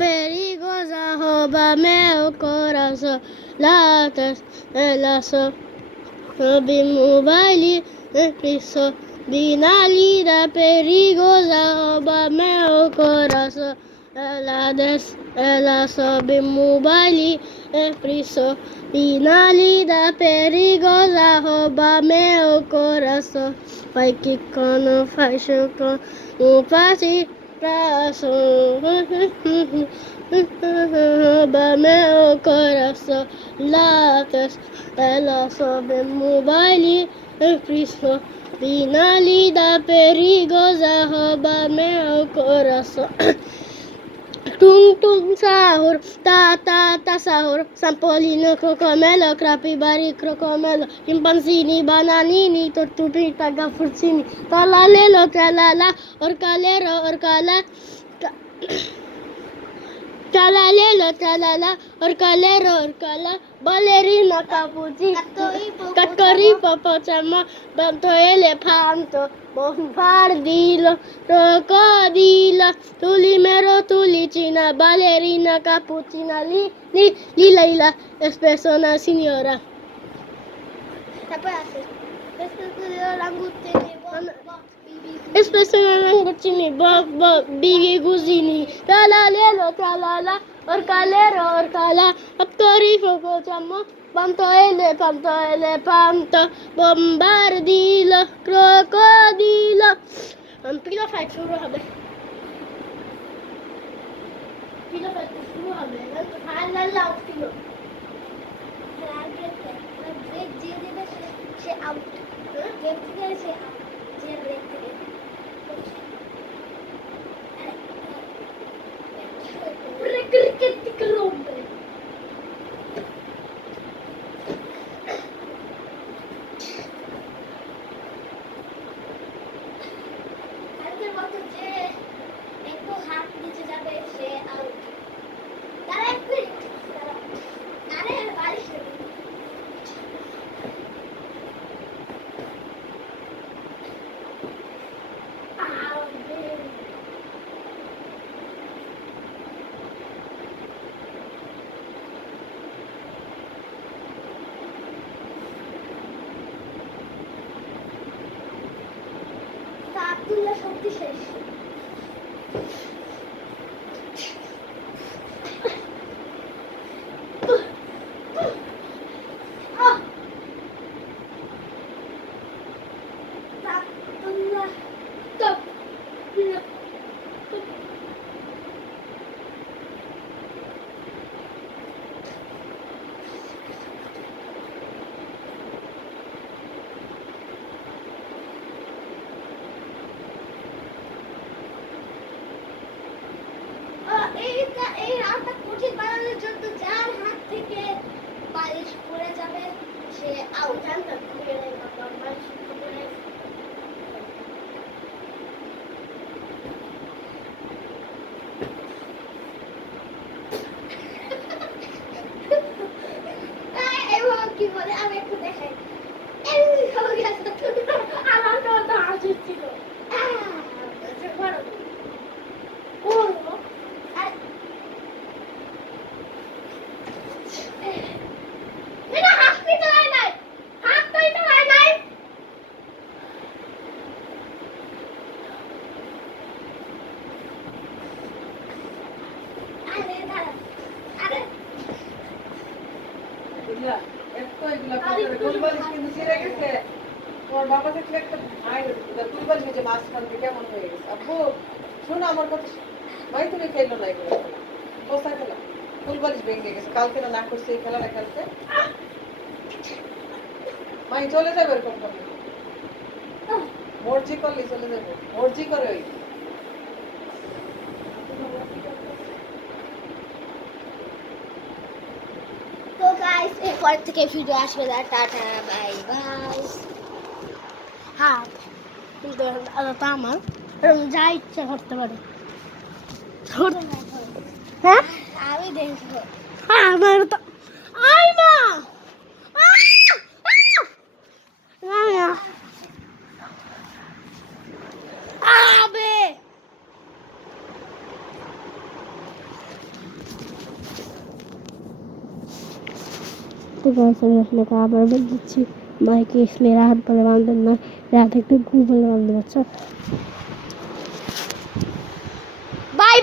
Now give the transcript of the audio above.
perigosa, róbame o coração. Latas, ela só subimos baile, só binalida perigosa, rouba-me o coração. Ela desce, ela sobe no baile, só binalida perigosa, rouba-me o coração. Vai quicando, vai chocando, um passe pra rouba-me o coração. Latas, ela sobe no baile, só binalida perigosa, rouba-me o coração. Tum tum sahur, ta ta ta sahur, sampolino crocomelo, crapibari crocomelo, chimpanzini, bananini, tortupita, gaffurcini, talalelo, tralala, orcalero, orcala, talalelo, tralala, orcalero, orcala, ballerina, capucci, cattori, popocama, banto elefanto, bombardilo, crocodilo, tulimero, tulicina, ballerina, cappuccina, lila, es persona signora. Es persona langottini, bigi gusini, talalelo, tralala, orcalero, orcala, attori, focociamo, panto elefanto, bombardilo, crocodilo. Pila faccio robe. Pila faccio robe. Alla l'ottimo. সে out game থেকে সে out যে break থেকে cricket থেকে রোম্বে আজকের মতো যে একটু হাত নিচে যাবে সে আউট তারা এক মিনিট আরে বারিশ আব্দুল্লাহ শক্তি শেষ এই রাতটা কঠিন বানানোর জন্য যার হাত থেকে বালিশ পড়ে যাবে সে আউট জানতাম বালিশ পড়ে এবার কি বলে আমি একটু দেখাই আমার তো হাসি ছিল কালকে না করছে এই খেলাটা খেলতে মাই চলে যাবে এরকম করে মর্জি করলে চলে যাবে মর্জি করে ওই তো গাইস এরপর থেকে ভিডিও আসবে না টাটা বাই বাই হ্যাঁ কিন্তু আলাদা আমার যা ইচ্ছা করতে পারে হ্যাঁ আমি দেখবো আমার তো আই না আবে तो गाइस আমি আপনাকে আবার বলে দিচ্ছি মাইকে इसलिए राहत বলে বাঁধবেন না, রাত একটু ঘুম বলে বাঁধবেন। আচ্ছা বাই।